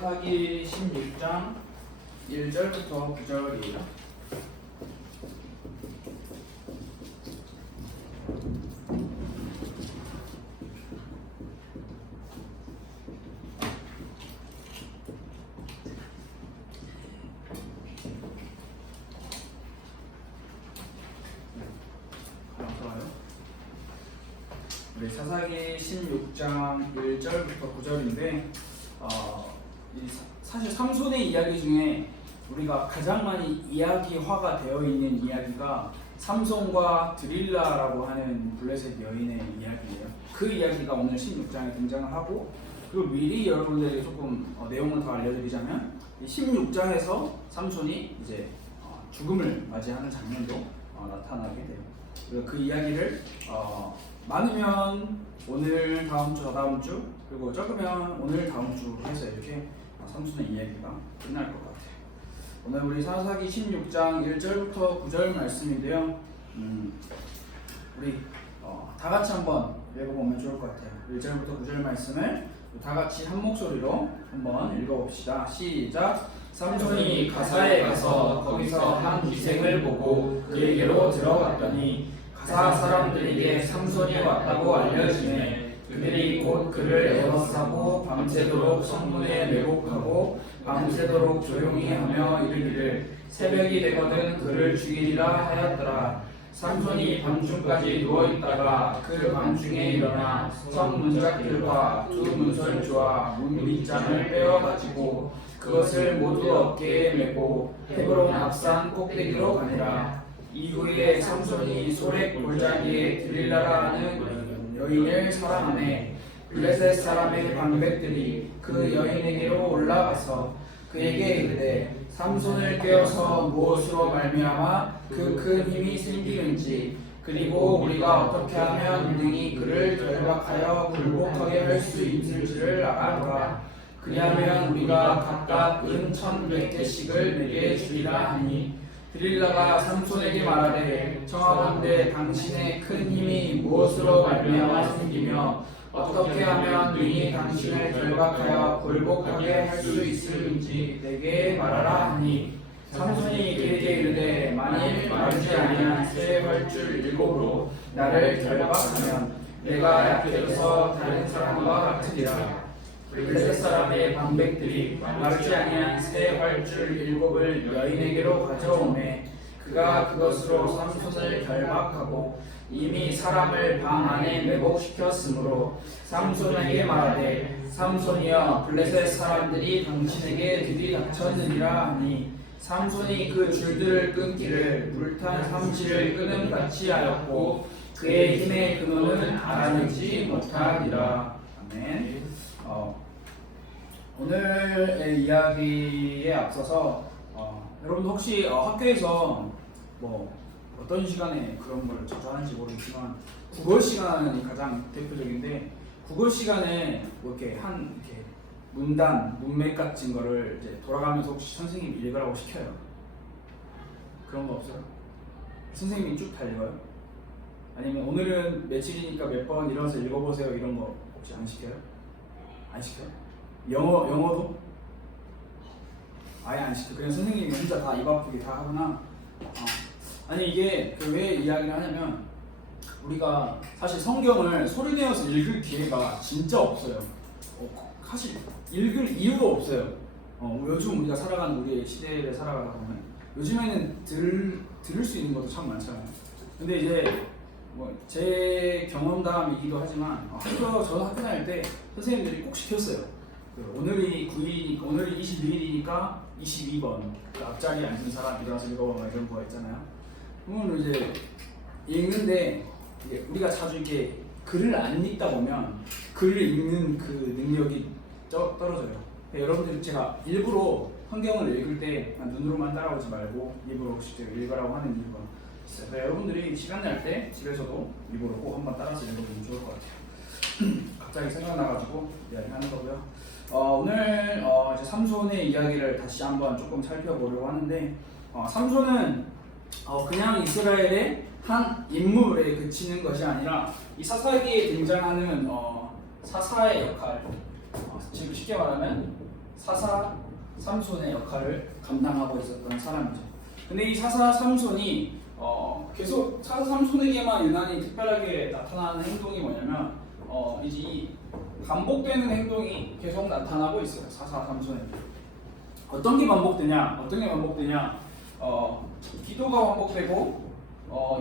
사사기 16장 1절부터 9절이에요. 우리 사사기 16장 1절부터 9절인데 사실 삼손의 이야기 중에 우리가 가장 많이 이야기화가 되어 있는 이야기가 삼손과 드릴라라고 하는 블레셋 여인의 이야기예요. 그 이야기가 오늘 16장에 등장을 하고, 그리고 미리 여러분들에게 조금 내용을 더 알려드리자면 16장에서 삼손이 이제 죽음을 맞이하는 장면도 나타나게 돼요. 그래서 그 이야기를 많으면 오늘 다음 주 다다음 주, 그리고 적으면 오늘 다음 주 해서 이렇게 삼손의 이야기가 끝날 것 같아요. 오늘 우리 사사기 16장 1절부터 9절 말씀인데요. 우리 다 같이 한번 읽어보면 좋을 것 같아요. 1절부터 9절 말씀을 다 같이 한 목소리로 한번 읽어봅시다. 시작. 삼손이 가사에 가서 거기서 한 기생을 보고 그에게로 들어갔더니 가사 사람들에게 삼손이 왔다고 알려지매 그들이 곧 그를 에워싸고 밤새도록 성문에 매복하고 밤새도록 조용히 하며 이르기를 새벽이 되거든 그를 죽이리라 하였더라. 삼손이 밤중까지 누워있다가 그 밤중에 일어나 성 문짝들과 두 문설주와 문 밑장을 빼어가지고 그것을 모두 어깨에 메고 헤브론 앞산 꼭대기로 가니라. 이후에 삼손이 소렉 골짜기에 드릴라라 하는 여인을 사랑하매 블레셋 사람의 방백들이 그 여인에게로 올라가서 그에게 이르되 삼손을 꿰어서 무엇으로 말미암아 그 큰 힘이 생기는지, 그리고 우리가 어떻게 하면 능히 그를 결박하여 굴복하게 할 수 있을지를 알아보라. 그리하면 우리가 각각 은 1,100개씩을 내게 주리라 하니, 드릴라가 삼손에게 말하되 청하건대 당신의 큰 힘이 무엇으로 말미암아 생기며 어떻게 하면 능히 당신을 결박하여 굴복하게 할 수 있을지 내게 말하라 하니, 삼손이 그에게 이르되 만일 마르지 아니한 새 활줄 7으로 나를 결박하면 내가 약해져서 다른 사람과 같으리라. 블레셋 사람의 방백들이 마르지 아니한 새 활줄 7을 여인에게로 가져오매 그가 그것으로 삼손을 결박하고 이미 사람을 방 안에 매복시켰으므로 삼손에게 말하되 삼손이여 블레셋 사람들이 당신에게 들이닥쳤느니라 하니, 삼손이 그 줄들을 끊기를 물탄 삼시를 끊음같이 하였고 그의 힘의 근원은 알아내지 못하리라. 아멘. 오늘의 이야기에 앞서서 여러분 혹시 학교에서 뭐 어떤 시간에 그런 걸 자주 하는지 모르겠지만 국어 시간이 가장 대표적인데, 국어 시간에 뭐 이렇게 문단, 문맥 같은 거를 이제 돌아가면서 혹시 선생님이 읽으라고 시켜요? 그런 거 없어요? 선생님이 쭉 다 읽어요? 아니면 오늘은 며칠이니까 몇 번 일어나서 읽어보세요 이런 거 혹시 안 시켜요? 안 시켜요? 영어도? 아예 안 시켜. 그냥 선생님이 혼자 다 입 아프게 다 하구나. 아니 이게 왜 이야기를 하냐면, 우리가 사실 성경을 소리내어서 읽을 기회가 진짜 없어요. 사실 읽을 이유가 없어요. 요즘 우리가 살아가는 우리의 시대를 살아가다 보면 요즘에는 들을 수 있는 것도 참 많잖아요. 근데 이제 뭐 제 경험담이기도 하지만 저는 학교 다닐 때 선생님들이 꼭 시켰어요. 오늘이 9일이니까, 오늘이 22일이니까 22번 그 앞자리에 앉은 사람 일어나서 읽어봐 이런 거 있잖아요. 그러면 이제 읽는데 우리가 자주 이렇게 글을 안 읽다 보면 글을 읽는 그 능력이 떨어져요. 여러분들 제가 일부러 성경을 읽을 때 눈으로만 따라오지 말고 입으로 직접 읽으라고 하는 이유가 있어요. 여러분들이 시간 날 때 집에서도 입으로 꼭 한번 따라서 읽어보면 좋을 것 같아요. 갑자기 생각나가지고 이야기하는 거고요. 오늘 이제 삼손의 이야기를 다시 한번 조금 살펴보려고 하는데, 삼손은 그냥 이스라엘의 한 인물에 그치는 것이 아니라 이 사사기에 등장하는 사사의 역할, 지금 쉽게 말하면 사사 삼손의 역할을 감당하고 있었던 사람이죠. 근데 이 사사 삼손이 계속 사사 삼손에게만 유난히 특별하게 나타나는 행동이 뭐냐면 이제 이 반복되는 행동이 계속 나타나고 있어요. 사사 삼손에게. 어떤 게 반복되냐? 기도가 반복되고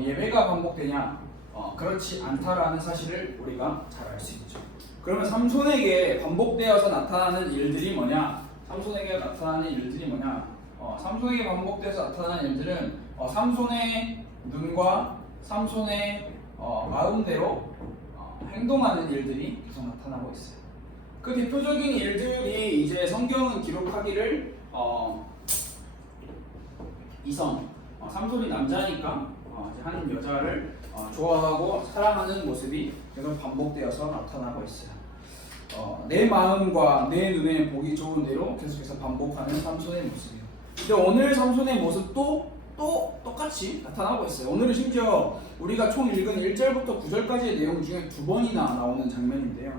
예배가 반복되냐? 그렇지 않다라는 사실을 우리가 잘 알 수 있죠. 그러면 삼손에게 반복되어서 나타나는 일들이 뭐냐? 삼손에게 반복돼서 나타나는 일들은 삼손의 눈과 삼손의 마음대로 행동하는 일들이 계속 나타나고 있어요. 그 대표적인 일들이 이제 성경은 기록하기를 이성, 삼손이 남자니까 이제 한 여자를 좋아하고 사랑하는 모습이 계속 반복되어서 나타나고 있어요. 내 마음과 내 눈에 보기 좋은 대로 계속해서 반복하는 삼손의 모습이에요. 근데 오늘 삼손의 모습도 또 똑같이 나타나고 있어요. 오늘은 심지어 우리가 총 읽은 1절부터 9절까지의 내용 중에 2번이나 나오는 장면인데요.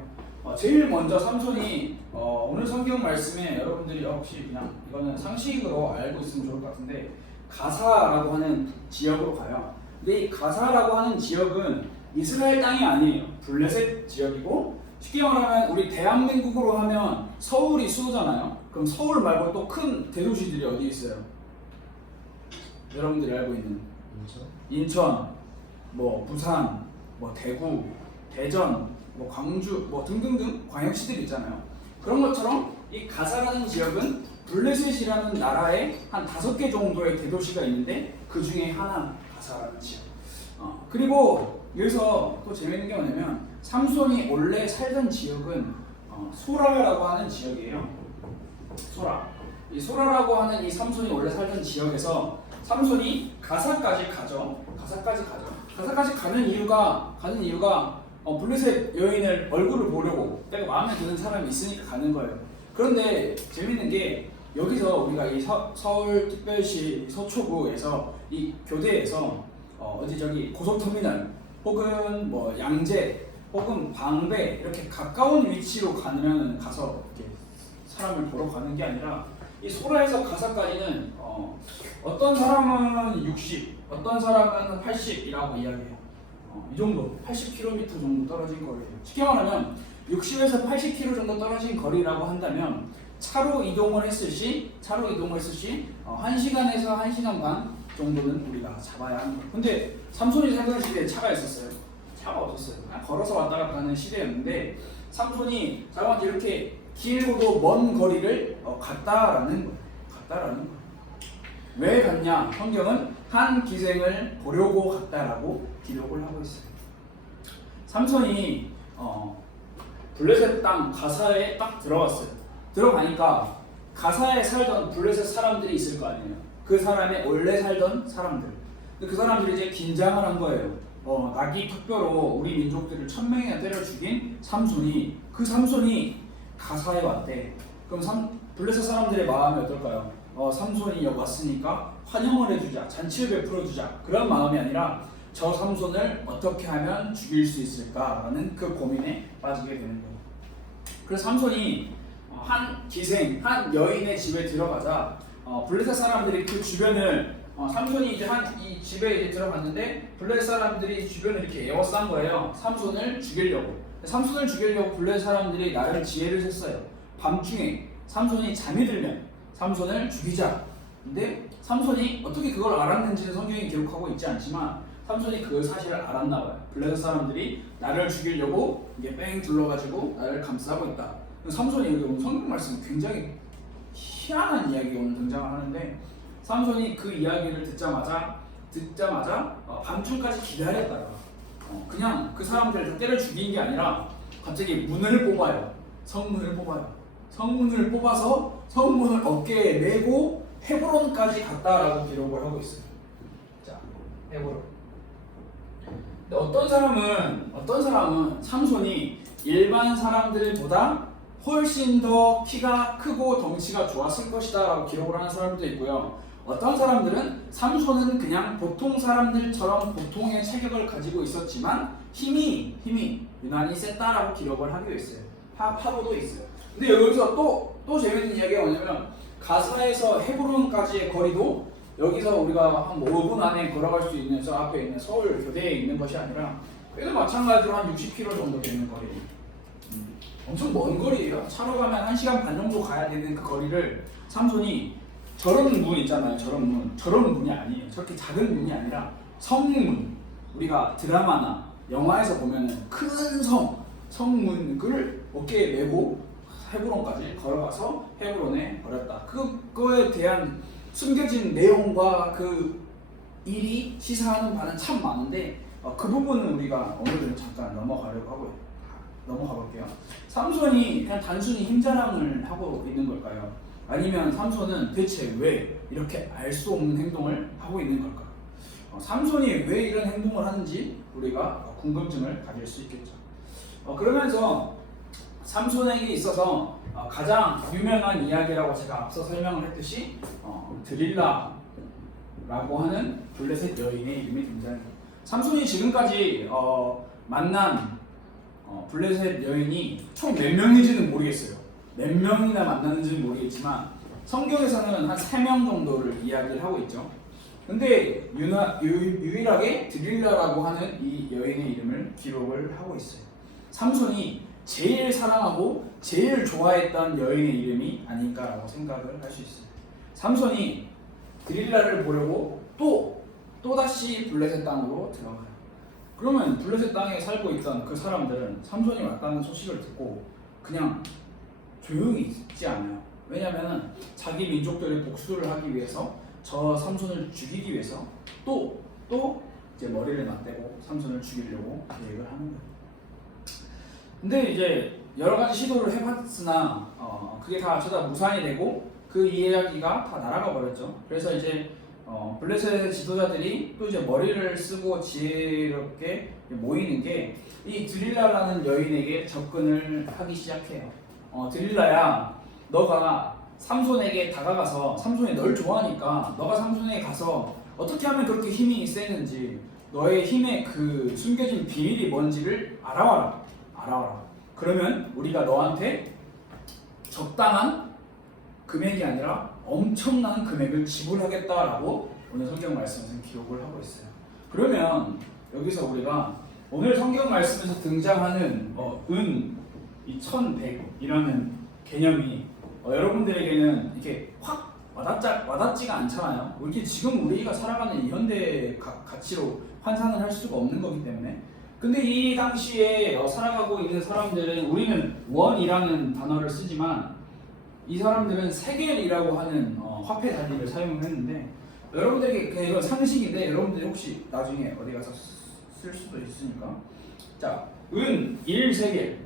제일 먼저 삼손이 오늘 성경 말씀에 여러분들이 혹시 그냥 이거는 상식으로 알고 있으면 좋을 것 같은데 가사라고 하는 지역으로 가요. 근데 이 가사라고 하는 지역은 이스라엘 땅이 아니에요. 블레셋 지역이고 쉽게 말하면 우리 대한민국으로 하면 서울이 수도잖아요. 그럼 서울 말고 또 큰 대도시들이 어디 있어요? 여러분들이 알고 있는 인천, 뭐 부산, 뭐 대구, 대전, 뭐 광주, 뭐 등등등 광역시들 있잖아요. 그런 것처럼 이 가사라는 지역은 블레셋이라는 나라에 한 5개 정도의 대도시가 있는데 그 중에 하나 가사라는 지역. 그리고 여기서 또 재밌는 게 뭐냐면 삼손이 원래 살던 지역은 소라라고 하는 지역이에요. 이 소라라고 하는 이 삼손이 원래 살던 지역에서 삼손이 가사까지 가죠. 가사까지 가는 이유가 블레셋 여인을 얼굴을 보려고 내가 마음에 드는 사람이 있으니까 가는 거예요. 그런데 재밌는 게 여기서 우리가 이 서울특별시 서초구에서 이 교대에서 고속터미널 혹은 뭐 양재 혹은 방배 이렇게 가까운 위치로 가서 이렇게 사람을 보러 가는 게 아니라 이 소라에서 가사까지는 어떤 사람은 60, 어떤 사람은 80이라고 이야기해요. 이 정도 80km 정도 떨어진 거리예요. 쉽게 말하면 60에서 80km 정도 떨어진 거리라고 한다면 차로 이동을 했을 시 1시간에서 1시간 반 정도는 우리가 잡아야 하는 거예요. 근데 삼손이 살던 시대에 차가 있었어요? 차가 없었어요. 그냥 걸어서 왔다 갔다 하는 시대였는데 삼손이 자기한테 이렇게 길고도 먼 거리를 갔다라는 거예요. 왜 갔냐? 성경은 한 기생을 보려고 갔다라고 기록을 하고 있어요. 삼손이 블레셋 땅 가사에 딱 들어갔어요. 들어가니까 가사에 살던 블레셋 사람들이 있을 거 아니에요. 그 사람의 원래 살던 사람들. 근데 그 사람들이 이제 긴장을 한 거예요. 나기 특별로 우리 민족들을 1000명이나 때려 죽인 삼손이 가사에 왔대. 그럼 블레셋 사람들의 마음이 어떨까요? 삼손이 여기 왔으니까 환영을 해주자, 잔치를 베풀어주자 그런 마음이 아니라 저 삼손을 어떻게 하면 죽일 수 있을까라는 그 고민에 빠지게 되는 거예요. 그래서 삼손이 한 여인의 집에 들어가자 블레셋 사람들이 그 주변을 삼손이 이제 이 집에 이제 들어갔는데 블레셋 사람들이 주변을 이렇게 에워싼 거예요. 삼손을 죽이려고 블레셋 사람들이 나름 지혜를 셌어요. 밤중에 삼손이 잠이 들면 삼손을 죽이자. 근데 삼손이 어떻게 그걸 알았는지는 성경이 기록하고 있지 않지만 삼손이 그 사실을 알았나 봐요. 블레셋 사람들이 나를 죽이려고 이게 뺑 둘러가지고 나를 감싸고 있다. 삼손이 여기 오늘 성경 말씀 굉장히 희한한 이야기가 오늘 등장하는데 삼손이 그 이야기를 듣자마자 밤중까지 기다렸다가 그냥 그 사람들을 다 때려 죽인 게 아니라 갑자기 문을 뽑아요. 성문을 뽑아서 성문을 어깨에 메고 헤브론까지 갔다라고 기록을 하고 있어요. 자, 헤브론. 근데 어떤 사람은 삼손이 일반 사람들보다 훨씬 더 키가 크고 덩치가 좋았을 것이다 라고 기록을 하는 사람도 있고요. 어떤 사람들은 삼손은 그냥 보통 사람들처럼 보통의 체격을 가지고 있었지만 힘이 유난히 셌다라고 기록을 하기도 있어요. 하고도 있어요. 근데 여기서 또 또 재밌는 이야기가 뭐냐면 가사에서 헤브론까지의 거리도 여기서 우리가 한 5분 안에 걸어갈 수 있는 저 앞에 있는 서울 교대에 있는 것이 아니라 그래도 마찬가지로 한 60km 정도 되는 거리. 엄청 먼 거리예요. 차로 가면 1시간 반 정도 가야 되는 그 거리를 삼손이 저런 문 있잖아요. 저런 문이 아니에요. 저렇게 작은 문이 아니라 성문. 우리가 드라마나 영화에서 보면은 큰 성문을 어깨에 메고 헤브론까지 걸어가서 헤브론에 버렸다. 그거에 대한 숨겨진 내용과 그 일이 시사하는 바는 참 많은데 그 부분은 우리가 오늘은 잠깐 넘어가 볼게요. 삼손이 그냥 단순히 힘자랑을 하고 있는 걸까요? 아니면 삼손은 대체 왜 이렇게 알 수 없는 행동을 하고 있는 걸까? 삼손이 왜 이런 행동을 하는지 우리가 궁금증을 가질 수 있겠죠. 그러면서 삼손에게 있어서 가장 유명한 이야기라고 제가 앞서 설명을 했듯이 드릴라라고 하는 블레셋 여인의 이름이 등장해요. 삼손이 지금까지 만난 블레셋 여인이 총 몇 명인지는 모르겠어요. 몇 명이나 만났는지는 모르겠지만 성경에서는 한 3명 정도를 이야기를 하고 있죠. 근데 유일하게 드릴라라고 하는 이 여인의 이름을 기록을 하고 있어요. 삼손이 제일 사랑하고 제일 좋아했던 여인의 이름이 아닐까라고 생각을 할 수 있어요. 삼손이 드릴라를 보려고 또다시 블레셋 땅으로 들어가요. 그러면 블레셋 땅에 살고 있던 그 사람들은 삼손이 왔다는 소식을 듣고 그냥 조용히 있지 않아요. 왜냐하면 자기 민족들의 복수를 하기 위해서 저 삼손을 죽이기 위해서 또 이제 머리를 맞대고 삼손을 죽이려고 계획을 하는 거예요. 근데 이제 여러 가지 시도를 해봤으나 그게 다 어쩌다 무산이 되고 그 이야기가 다 날아가 버렸죠. 그래서 이제 블레셋 지도자들이 또 이제 머리를 쓰고 지혜롭게 모이는 게 이 드릴라라는 여인에게 접근을 하기 시작해요. 드릴라야, 너가 삼손에게 다가가서 삼손이 널 좋아하니까 너가 삼손에게 가서 어떻게 하면 그렇게 힘이 세는지 너의 힘의 그 숨겨진 비밀이 뭔지를 알아와라. 그러면 우리가 너한테 적당한 금액이 아니라 엄청난 금액을 지불하겠다라고 오늘 성경 말씀에서 기록을 하고 있어요. 그러면 여기서 우리가 오늘 성경 말씀에서 등장하는 이 1100이라는 개념이 여러분들에게는 이렇게 확 와닿지가 않잖아요. 이렇게 지금 우리가 살아가는 이 현대 가치로 환산을 할 수가 없는 거기 때문에. 근데 이 당시에 살아가고 있는 사람들은 우리는 원이라는 단어를 쓰지만 이 사람들은 세겔이라고 하는 화폐 단위를 사용했는데 여러분들에게 그냥 이건 상식인데 여러분들이 혹시 나중에 어디 가서 쓸 수도 있으니까 자, 은 1세겔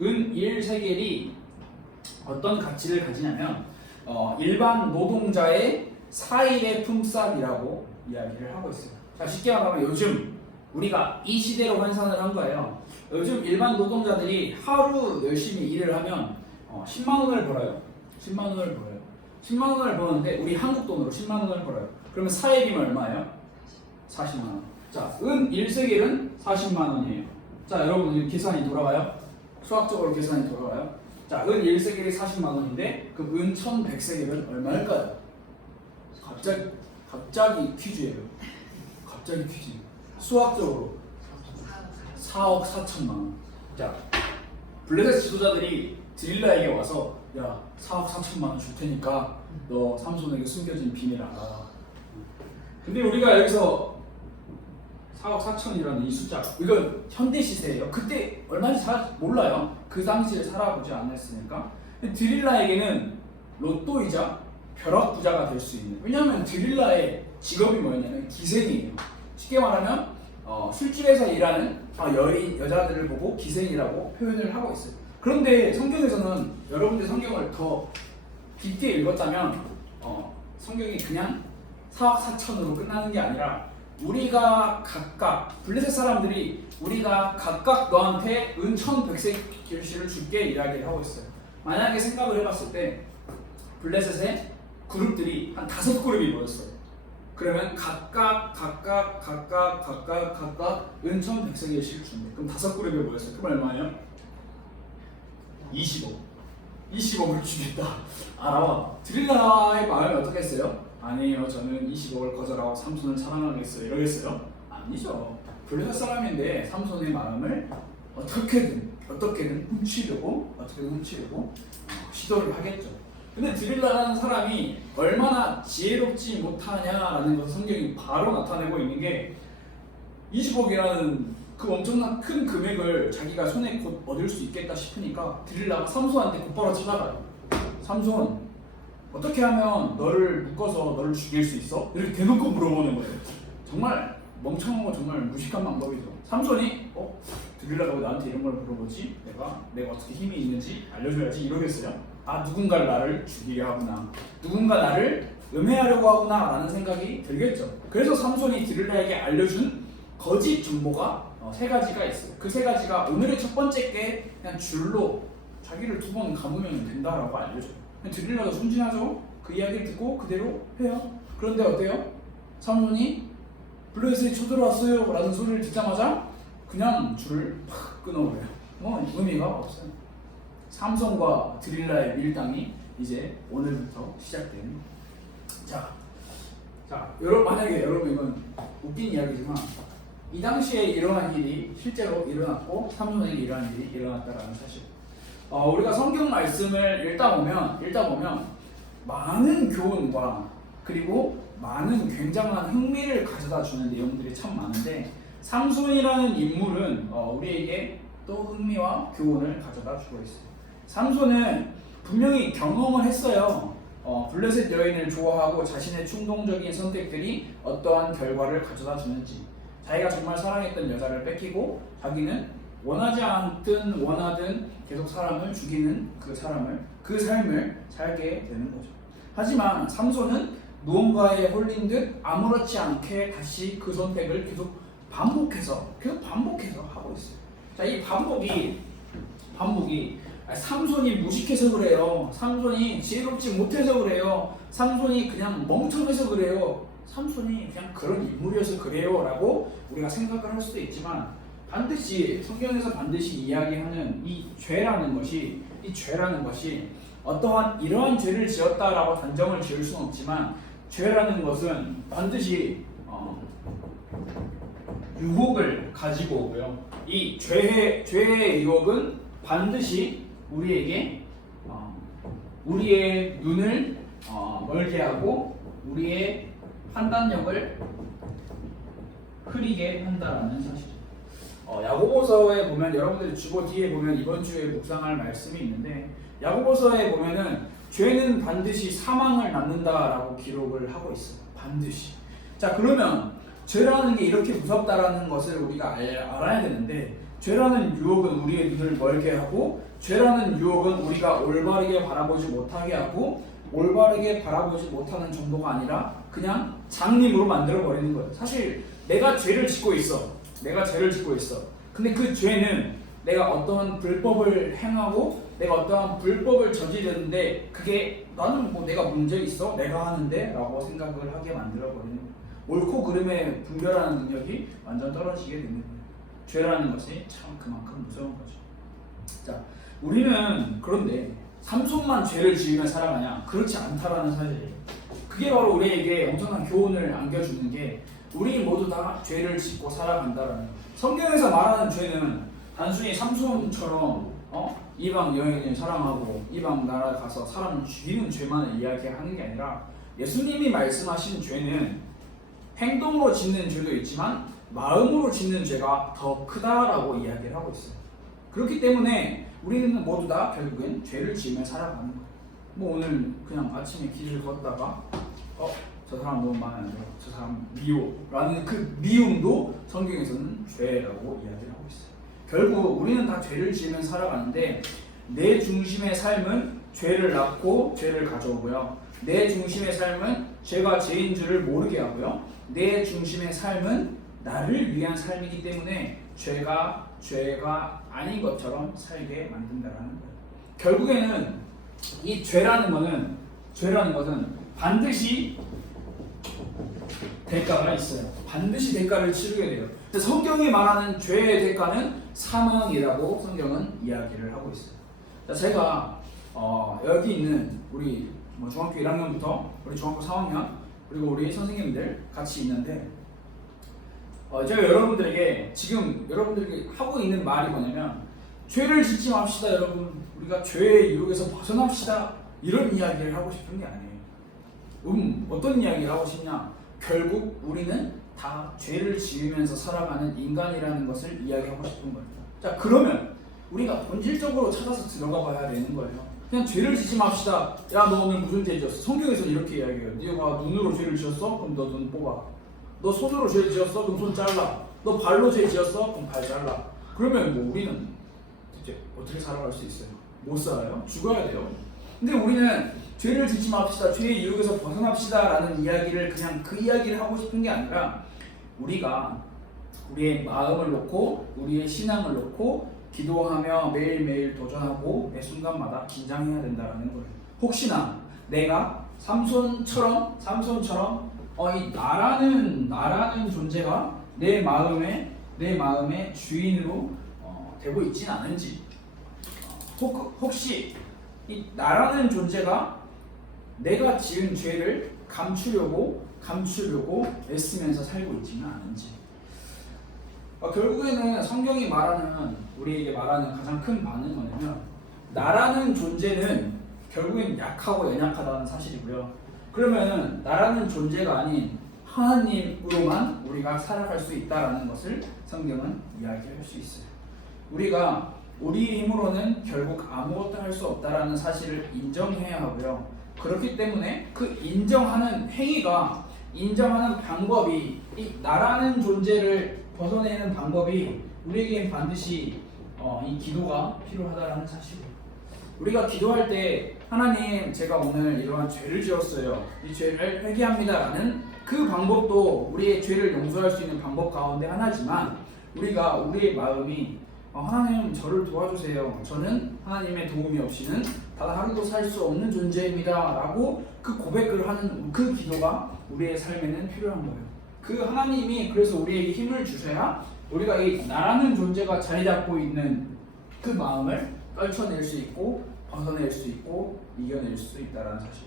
은 1세겔이 어떤 가치를 가지냐면 일반 노동자의 4일의 품삯이라고 이야기를 하고 있어요. 자, 쉽게 말하면 요즘 우리가 이 시대로 환산을 한 거예요. 요즘 일반 노동자들이 하루 열심히 일을 하면 10만 원을 벌어요. 10만 원을 버는데 우리 한국 돈으로 10만 원을 벌어요. 그러면 4일이면 얼마예요? 40만 원. 자, 은 1세겔은 40만 원이에요. 자, 여러분 계산이 돌아가요? 수학적으로 계산이 돌아가요? 자, 은 1세겔이 40만 원인데 그럼 은 1100세겔은 얼마일까요? 갑자기 퀴즈예요. 갑자기 퀴즈. 수학적으로 4억 4천만 원. 자, 블레셋 지도자들이 드릴라에게 와서 야, 4억 4천만 원 줄 테니까 너 삼손에게 숨겨진 비밀 알아. 근데 우리가 여기서 4억 4천이라는 이 숫자, 이건 현대 시세예요. 그때 얼마인지 잘 몰라요. 그 당시에 살아보지 않았으니까. 드릴라에게는 로또이자 벼락부자가 될 수 있는. 왜냐하면 드릴라의 직업이 뭐였냐면 기생이에요. 쉽게 말하면 술집에서 일하는 여자들을 보고 기생이라고 표현을 하고 있어요. 그런데 성경에서는 여러분들 성경을 더 깊게 읽었다면 성경이 그냥 4억 4천으로 끝나는 게 아니라 우리가 각각 블레셋 사람들이 우리가 각각 너한테 은 1100세겔씩을 줄게 이야기를 하고 있어요. 만약에 생각을 해봤을 때 블레셋의 그룹들이 한 5그룹이 모였어요. 그러면 각각 은 1100세겔씩 준대. 그럼 5그룹이 모였어요. 그럼 얼마예요? 25. 20억을 주겠다. 나와. 드릴라의 마음이 어떻겠어요? 아니에요. 저는 20억을 거절하고 삼손을 사랑하겠어요. 이러겠어요? 아니죠. 블레셋 사람인데 삼손의 마음을 어떻게든 훔치려고 시도를 하겠죠. 근데 드릴라라는 사람이 얼마나 지혜롭지 못하냐라는 것을 성경이 바로 나타내고 있는 게 20억이라는 그 엄청난 큰 금액을 자기가 손에 곧 얻을 수 있겠다 싶으니까 드릴라가 삼손한테 곧바로 찾아가요. 삼손, 어떻게 하면 너를 묶어서 너를 죽일 수 있어? 이렇게 대놓고 물어보는 거예요. 정말 멍청하고 정말 무식한 방법이죠. 삼손이 드릴라가 왜 나한테 이런 걸 물어보지? 내가 어떻게 힘이 있는지 알려줘야지 이러겠어요? 누군가를 나를 죽이려 하구나, 누군가 나를 음해하려고 하구나 라는 생각이 들겠죠. 그래서 삼손이 드릴라에게 알려준 거짓 정보가 3가지가 있어요. 그 3가지가 오늘의 첫 번째 게 그냥 줄로 자기를 2번 감으면 된다라고 알려줘요. 드릴라도 순진하죠. 그 이야기를 듣고 그대로 해요. 그런데 어때요? 삼손이 블레셋이 쳐들어왔어요 라는 소리를 듣자마자 그냥 줄을 팍 끊어버려요. 의미가 없어요. 삼손과 드릴라의 밀당이 이제 오늘부터 시작된. 자, 만약에 여러분 이건 웃긴 이야기지만 이 당시에 일어난 일이 실제로 일어났고 삼손에게 일어난 일이 일어났다라는 사실. 우리가 성경 말씀을 읽다 보면 많은 교훈과 그리고 많은 굉장한 흥미를 가져다 주는 내용들이 참 많은데 삼손이라는 인물은 우리에게 또 흥미와 교훈을 가져다 주고 있어요. 삼손은 분명히 경험을 했어요. 블레셋 여인을 좋아하고 자신의 충동적인 선택들이 어떠한 결과를 가져다 주는지, 자기가 정말 사랑했던 여자를 뺏기고 자기는 원하지 않든 원하든 계속 사람을 죽이는 그 삶을 살게 되는 거죠. 하지만 삼손은 무언가에 홀린 듯 아무렇지 않게 다시 그 선택을 계속 반복해서 하고 있어요. 자, 이 반복이 삼손이 무식해서 그래요. 삼손이 지혜롭지 못해서 그래요. 삼손이 그냥 멍청해서 그래요. 삼손이 그냥 그런 인물이어서 그래요 라고 우리가 생각을 할 수도 있지만, 성경에서 반드시 이야기하는 이 죄라는 것이 어떠한 이러한 죄를 지었다라고 단정을 지을 수는 없지만, 죄라는 것은 반드시 유혹을 가지고 오고요. 이 죄의 유혹은 반드시 우리에게 우리의 눈을 멀게 하고 우리의 판단력을 흐리게 한다라는 사실이죠. 야고보서에 보면, 여러분들이 주보 뒤에 보면 이번 주에 묵상할 말씀이 있는데, 야고보서에 보면은 죄는 반드시 사망을 낳는다라고 기록을 하고 있어요. 반드시. 자, 그러면 죄라는 게 이렇게 무섭다라는 것을 우리가 알아야 되는데, 죄라는 유혹은 우리의 눈을 멀게 하고, 죄라는 유혹은 우리가 올바르게 바라보지 못하게 하고, 올바르게 바라보지 못하는 정도가 아니라 그냥 장님으로 만들어 버리는 거예요. 사실 내가 죄를 짓고 있어. 근데 그 죄는 내가 어떠한 불법을 행하고 내가 어떠한 불법을 저지르는데, 그게 나는 내가 문제 있어? 내가 하는데? 라고 생각을 하게 만들어 버리는 거예요. 옳고 그름의 분별하는 능력이 완전 떨어지게 되는 거예요. 죄라는 것이 참 그만큼 무서운 거죠. 자, 우리는 그런데 삼손만 죄를 지으며 살아가냐? 그렇지 않다라는 사실이에요. 그게 바로 우리에게 엄청난 교훈을 안겨주는 게, 우리 모두 다 죄를 짓고 살아간다라는 거예요. 성경에서 말하는 죄는 단순히 삼손처럼 이방 여인을 사랑하고 이방 나라 가서 사람을 죽이는 죄만을 이야기하는 게 아니라, 예수님이 말씀하신 죄는 행동으로 짓는 죄도 있지만 마음으로 짓는 죄가 더 크다라고 이야기를 하고 있어요. 그렇기 때문에 우리는 모두 다 결국엔 죄를 지으며 살아가는 거예요. 오늘 그냥 아침에 길을 걷다가 저 사람 너무 마음에 안 들어, 저 사람 미워 라는 그 미움도 성경에서는 죄라고 이야기를 하고 있어요. 결국 우리는 다 죄를 지으며 살아가는데, 내 중심의 삶은 죄를 낳고 죄를 가져오고요, 내 중심의 삶은 죄가 죄인 줄을 모르게 하고요, 내 중심의 삶은 나를 위한 삶이기 때문에 죄가 아닌 것처럼 살게 만든다라는 거예요. 결국에는 이 죄라는 것은 반드시 대가가 있어요. 반드시 대가를 치르게 돼요. 성경이 말하는 죄의 대가는 사망이라고 성경은 이야기를 하고 있어요. 자, 제가 여기 있는 우리 중학교 1학년부터 우리 중학교 4학년 그리고 우리 선생님들 같이 있는데 제가 여러분들에게 지금 여러분들에게 하고 있는 말이 뭐냐면 죄를 짓지 맙시다 여러분, 우리가 죄의 유혹에서 벗어납시다, 이런 이야기를 하고 싶은 게 아니에요. 어떤 이야기를 하고 싶냐? 결국 우리는 다 죄를 지으면서 살아가는 인간이라는 것을 이야기하고 싶은 거예요. 자, 그러면 우리가 본질적으로 찾아서 들어가 봐야 되는 거예요. 그냥 죄를 짓지 맙시다. 야, 너 오늘 무슨 죄 지었어? 성경에서 이렇게 이야기해요. 네가 눈으로 죄를 지었어? 그럼 너 눈 뽑아. 너 손으로 죄 지었어? 그럼 손 잘라. 너 발로 죄 지었어? 그럼 발 잘라. 그러면 뭐 우리는 이제 어떻게 살아갈 수 있어요? 못 살아요? 죽어야 돼요. 근데 우리는 죄를 짓지 맙시다, 죄의 유혹에서 벗어납시다 라는 이야기를 그냥 그 이야기를 하고 싶은 게 아니라 우리가 우리의 마음을 놓고 우리의 신앙을 놓고 기도하며 매일매일 도전하고 매 순간마다 긴장해야 된다는 거예요. 혹시나 내가 삼손처럼 이 나라는 존재가 내 마음의 주인으로 되고 있진 않은지, 혹시 이 나라는 존재가 내가 지은 죄를 감추려고 애쓰면서 살고 있지는 않은지. 결국에는 성경이 우리에게 말하는 가장 큰 바는 뭐냐면 나라는 존재는 결국엔 약하고 연약하다는 사실이고요. 그러면 나라는 존재가 아닌 하나님으로만 우리가 살아갈 수 있다는 것을 성경은 이야기할 수 있어요. 우리가 우리 힘으로는 결국 아무것도 할 수 없다라는 사실을 인정해야 하고요. 그렇기 때문에 그 인정하는 행위가, 인정하는 방법이, 이 나라는 존재를 벗어내는 방법이 우리에겐 반드시 이 기도가 필요하다라는 사실이에요. 우리가 기도할 때 하나님, 제가 오늘 이러한 죄를 지었어요, 이 죄를 회개합니다라는 그 방법도 우리의 죄를 용서할 수 있는 방법 가운데 하나지만, 우리가 우리의 마음이 하나님 저를 도와주세요, 저는 하나님의 도움이 없이는 단 하루도 살 수 없는 존재입니다 라고 그 고백을 하는 그 기도가 우리의 삶에는 필요한 거예요. 그 하나님이 그래서 우리에게 힘을 주셔야 우리가 이 나라는 존재가 자리 잡고 있는 그 마음을 떨쳐낼 수 있고 벗어낼 수 있고 이겨낼 수 있다는 사실.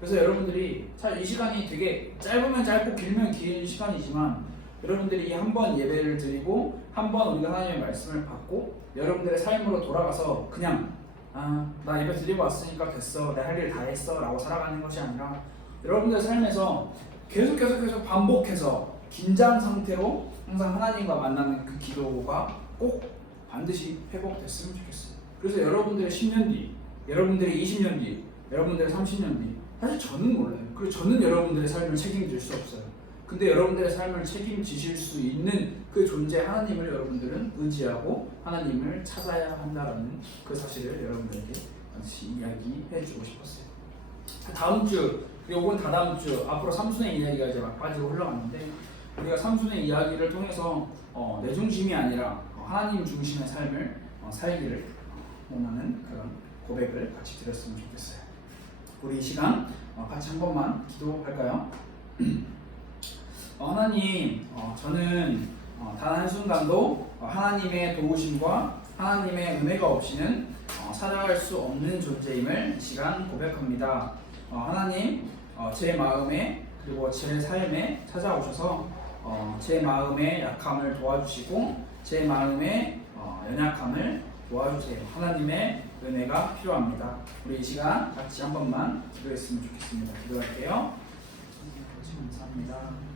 그래서 여러분들이 이 시간이 되게 짧으면 짧고 길면 긴 시간이지만, 여러분들이 한 번 예배를 드리고 한 번 우리가 하나님의 말씀을 받고 여러분들의 삶으로 돌아가서 그냥 나 예배 드리고 왔으니까 됐어, 내 할 일 다 했어 라고 살아가는 것이 아니라, 여러분들의 삶에서 계속 반복해서 긴장 상태로 항상 하나님과 만나는 그 기도가 꼭 반드시 회복됐으면 좋겠어요. 그래서 여러분들의 10년 뒤, 여러분들의 20년 뒤, 여러분들의 30년 뒤, 사실 저는 몰라요. 그리고 저는 여러분들의 삶을 책임질 수 없어요. 근데 여러분들의 삶을 책임지실 수 있는 그 존재 하나님을 여러분들은 의지하고 하나님을 찾아야 한다는 그 사실을 여러분들에게 같이 이야기해 주고 싶었어요. 다음 주, 그리고 다다음 주, 앞으로 삼순의 이야기가 이제 막 빠지고 흘러갔는데, 우리가 삼순의 이야기를 통해서 내 중심이 아니라 하나님 중심의 삶을 살기를 원하는 그런 고백을 같이 드렸으면 좋겠어요. 우리 이 시간 같이 한 번만 기도할까요? 하나님, 저는 단 한순간도 하나님의 도우심과 하나님의 은혜가 없이는 살아갈 수 없는 존재임을 이 시간 고백합니다. 하나님, 제 마음에 그리고 제 삶에 찾아오셔서 제 마음의 약함을 도와주시고 제 마음의 연약함을 도와주세요. 하나님의 은혜가 필요합니다. 우리 이 시간 같이 한 번만 기도했으면 좋겠습니다. 기도할게요. 감사합니다.